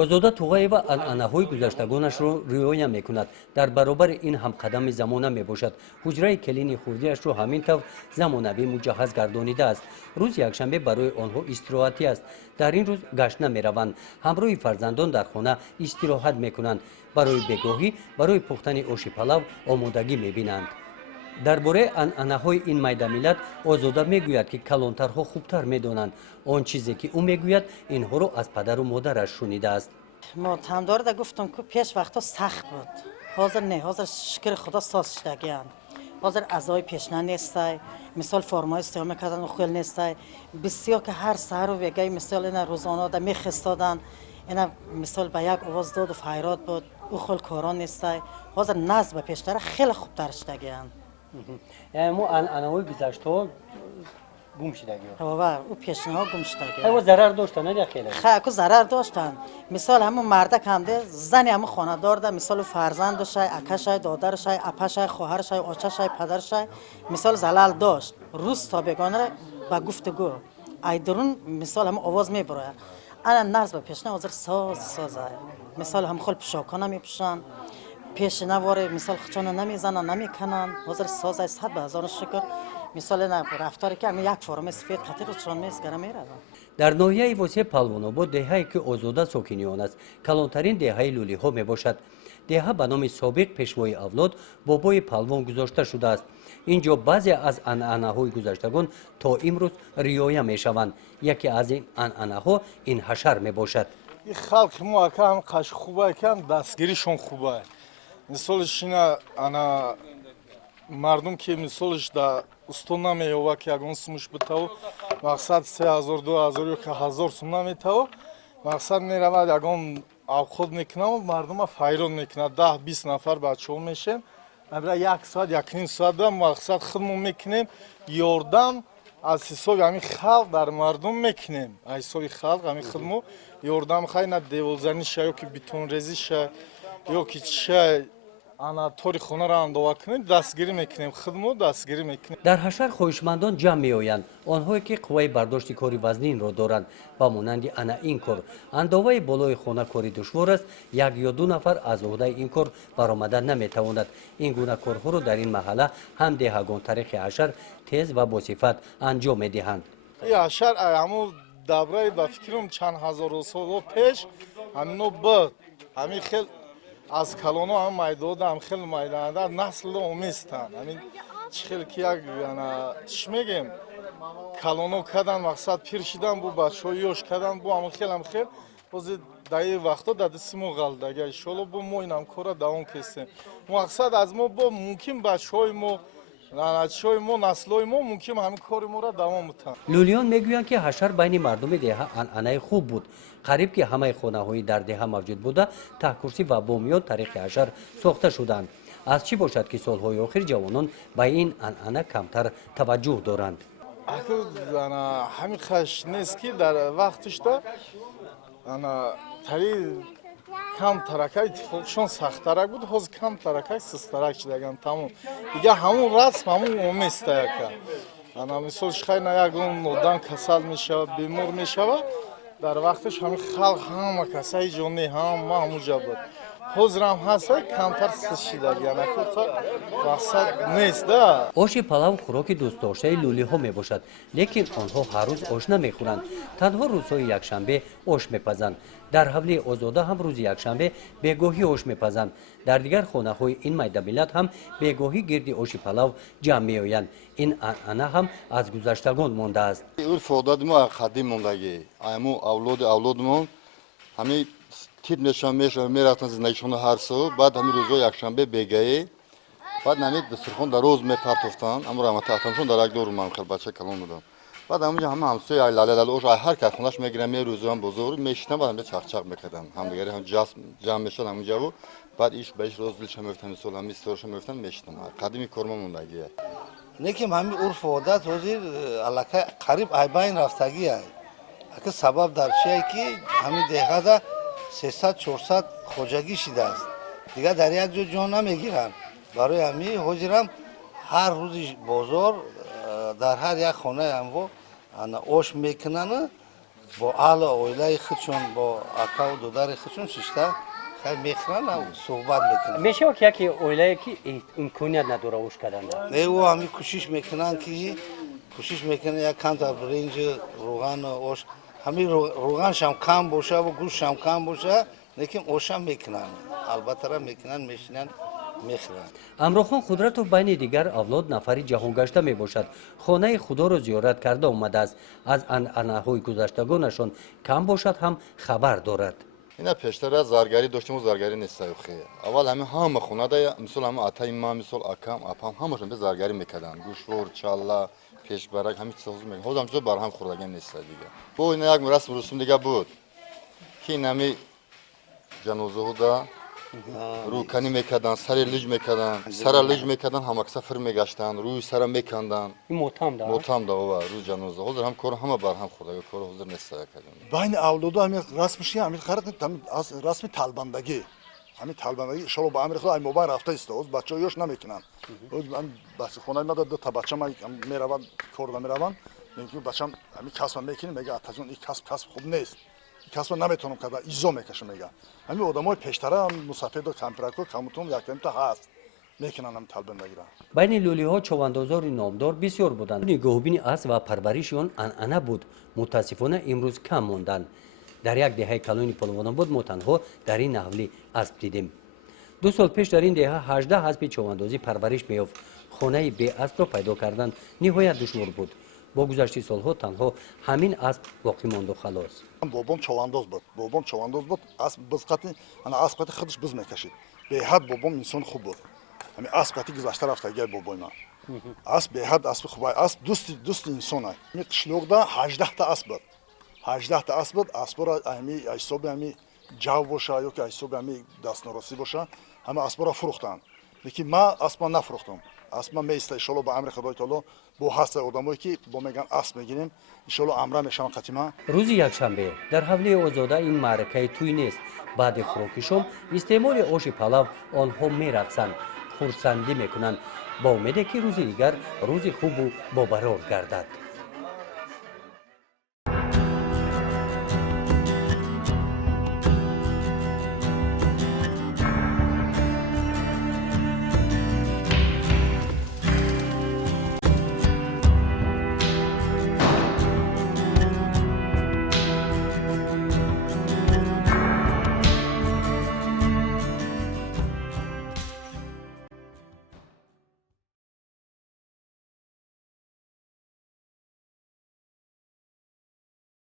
озода туғаева анъанаҳои гузаштагонашро риоя мекунад. дар баробари ин ҳам қадами замона мебошад. ҳуҷраи келини хурдиашро ҳамин тавр замонавӣ муҷаҳҳаз гардонидааст. рӯзи якшанбе барои онҳо истироҳатӣ аст. дар ин рӯз гашт намераванд. ҳамроҳи фарзандон дар хона истироҳат мекунанд. барои бегоҳӣ барои пухтани оши палав омодагӣ мебинанд. дар бораи анъанаҳои ин майдамиллат озода мегӯяд, ки калонтарҳо хубтар медонанд. он чизе ки ӯ мегӯяд, инҳоро аз падару модараш шунидааст. мотамдорда гуфтам ки пеш вақто сахт буд. ҳозир не, ҳозир шукри худо соз шудагиянд. ҳозир азои пешна нестай, мисол формои истиҳом мекардан ухел нестай. бисёр ки ҳар саҳару вегаи мисол ина рӯзонода мехистодан. ина мисол ба як овоз доду файрод буд. ухел корон нестай. ҳозир назм ба пештара хеле хубтар шудагиянд. мо анъанаҳои гузаштаҳо гум шудагиҳо. ҳова ӯ пешнаҳо гум шудагиянд. ҳайво зарар доштанд не хеле? ха ку зарар доштанд. мисол ҳамун марда камде зани ҳамун хонадорда мисол фарзанд доштай, акашай, додарашай, апашай, хоҳарашай, очашай, падарашай мисол залал дошт. рӯз то бегонара ба гуфтугӯ айдурун мисол ҳамун овоз мебурояд. ана нарз ба пешна ҳозир созай. мисол ҳамун хол пӯшокона мепӯшанд. пешинаворе мисол хичона намезананд, намекананд. ҳозир созай сад ба ҳазору шукр. мисол ина рафторе ки ҳамин як формаи сфед қатиршон мезгара мераванд. дар ноҳияи восеи палвонобод деҳае ки озода сокини он аст. калонтарин деҳаи лулиҳо мебошад. деҳа ба номи собиқ пешвои авлод бобои палвон гузошта шудааст. инҷо баъзе аз анъанаҳои гузаштагон то имрӯз риоя мешаванд. яке аз ин анъанаҳо ин ҳашар мебошад. ин халқи мо акам қаш хуба акам дастгиришон хуба. мисолиш ина ана мардум ки мисолиш да устон намеёва ки ягон сумуш битаву мақсад 3000 2000 ё ки 1000 сум наметаву мақсад меравад ягон авход мекунам мардума файрон мекунад 10-20 нафар бачаҳо мешем абра 1 соат 1.5 соат да мақсад хидмат мекунем ёрдам аз ҳисоби ҳамин халқ дар мардум мекунем аз ҳисоби халқ ҳамин хидмат ёрдам хайна деволзаниша ё ки бетонрезиша ё ки чиша ана тори хонаро андова кунем дастгирӣ мекунем хидмат дастгирӣ мекунем. дар ҳашар хоҳишмандон ҷамъ меоянд. онҳое ки қувваи бардошти кори вазнинро доранд. ба монанди ана ин кор андоваи болои хона кори душвор аст. 1 ё 2 нафар аз уҳдаи ин кор баромада наметавонад. ин гуна корҳоро дар ин маҳалла ҳам деҳагон тариқи ҳашар тез ва босифат анҷом медиҳанд. ин ҳашар ҳамун давраи ба фикрам чанд ҳазору соли пеш ҳамино буд. ҳамин хел аз калоно ҳам майдода ҳам хел майданда насли оместанд. ҳамин чӣ хел ки як чӣ мегем калоно кадан мақсад пир шидан бу бачаҳои ёш кадан бу ҳамин хел ҳозир дар ин вақто дар дасти мо ғалдага иншоалло бу мо инам кора давом кестем. мақсад аз мо бо мумкин бачаҳои мо наначои мо наслҳои мо мумкин ҳамин кори моро давом мутанд. лӯлиён мегӯянд ки ҳашар байни мардуми деҳа анъанаи хуб буд. қариб ки ҳамаи хонаҳои дар деҳа мавҷуд буда таҳкурсӣ ва бомёд тариқи ҳашар сохта шуданд. аз чӣ бошад ки солҳои охир ҷавонон ба ин анъана камтар таваҷҷӯҳ доранд? ҳамин хаш нест ки дар вақтишда тари кам таракай иттифоқшон сахттарак буд ҳозир кам таракай систарак шудаган тамом дигар ҳамун расм ҳамун оместа яка мисол шихайна ягон одам касал мешавад бемор мешавад дар вақташ ҳамин халқ ҳама касаи ҷони ҳама ҳамуҷа буд ҳозирам ҳаст камтар сишидаган мақсад нест да. оши палав хӯроки дӯстдоштаи лӯлиҳо мебошад, лекин онҳо ҳар рӯз ош намехӯранд. танҳо рӯзҳои якшанбе ош мепазанд. дар ҳавлии озода ҳам рӯзи якшанбе бегоҳӣ ош мепазанд. дар дигар хонаҳои ин майдамиллат ҳам бегоҳӣ гирди оши палав ҷамъ меоянд. ин анъана ҳам аз гузаштагон мондааст. урфи одати мо қадим мондагӣ мо авлоди авлодмон ҳамин тит мерафтан зиндагишон ҳар сол баъд ҳамин рӯзҳои якшанбе бегаӣ баъд ҳамин дастурхон дароз мепартофтанд аммо раматаҳтамшон дар як дору ман бача калон будам баъд ҳамунҷа ҳама ҳамсои лалалалош ҳар кас хонаш мегирам мерӯзам бозор мешитам баъд ҳамҷа чақчақ мекардам ҳамдигари ҳам ҷамъ мешад ҳамунҷаву баъд иш ба иш роз дилша мефтам мисол ҳамин сторша мефтам мешитам қадими корма мондагия лекин ҳамин урфу одат ҳозир аллакай қариб айбайн рафтагия ака сабаб дар чие ки ҳамин деҳада 300-400 хоҷагӣ шидааст дигар дар як ҷо ҷон намегиранд барои ҳамин ҳозирам ҳар рӯзи бозор дар ҳар як хонаи ҳамво ош мекунанд бо аҳли оилаи худшон бо акаву додари худшон шишта хай мехӯранд суҳбат мекунанд. мешавад ки яке оилае ки имконият надора ош карданда ӯ ҳами кӯшиш мекунанд ки кӯшиш мекунанд як камта бринҷи рӯған ош ҳами рӯғаншам кам боша ва гӯштшам кам боша лекин ошам мекунанд албаттара мекунанд мешинанд мехӯранд. амрохон қудратов байни дигар авлод нафари ҷаҳонгашта мебошад. хонаи худоро зиёрат карда омадааст. аз анъанаҳои гузаштагонашон кам бошад ҳам хабар дорад. ина пештар аз заргарӣ доштему заргарӣ нестаюхе аввал ҳама хонада мисол ҳама атаи ма мисол акам апам ҳамашон бе заргарӣ мекарданд гӯшвор чалла пешбарак ҳами чиза мекарданд ҳозир ҳамчизо барҳам хӯрдаган неста дига бо ина як расм русум дига буд ки инами ҷанозаҳода рӯканӣ мекарданд сари лиҷ мекарданд сара лиҷ мекарданд ҳамакса фир мегаштанд рӯи сара меканданд мотам давова рӯи ҷаноза ҳозир ҳам кор ҳама барҳам хӯрдага кор ҳозир неста байни авлоду ҳамин расмши ҳамин қарат аз расми талбандагӣ ҳамин талбандагӣ иншоалло ба амри худ ай мобайн рафта ист оз бачаҳо ёш наметинанд бачахона мада та бача мераванд корда мераванд бачам ҳамин касба мекунӣ мега атаҷон ин касб хуб нест касба наметавонам карда изо мекаша мега ҳамин одамои пештара мусафеду кампирако камутон яктамта ҳаст мекунанд ҳамин талбандагиро. байни лӯлиҳо човандозори номдор бисёр буданд. нигоҳубини асп ва парвариши он анъана буд. мутаассифона имрӯз кам монданд. дар як деҳаи калони полвонобод мо танҳо дар ин наҳвли асп дидем. 2 сол пеш дар ин деҳа 18 аспи човандозӣ парвариш меёфт. хонаи беаспро пайдо кардан ниҳоят душвор буд. бо гузашти солҳо танҳо ҳамин асп боқӣ монду халос. бобом човандоз буд асп бизқати ана асп қати худаш биз мекашид беҳад бобом инсон хуб буд ҳамин асп қати гузашта рафтагиай бобои ман асп беҳад аспи хубай асп дӯсти инсонай ҳамин қишлоқда 18 асп буд 18 асп буд аспора ҳами ҳисоби ҳами ҷав боша ё ки ҳисоби ҳами дастнорасӣ боша ҳама аспора фурӯхтанд лекин ман аспа нафурӯхтам аспа меиста иншоалло ба амри худои таоло бо ҳаста одамое ки бо меган асп мегирем иншоалло амра мешавам қатима. рӯзи якшанбе дар ҳавлии озода ин маъракаи тӯй нест. баъди хӯроки шом истеъмоли оши палав онҳо мерақсанд хурсандӣ мекунанд ба умеде ки рӯзи дигар рӯзи хубу бобарор гардад.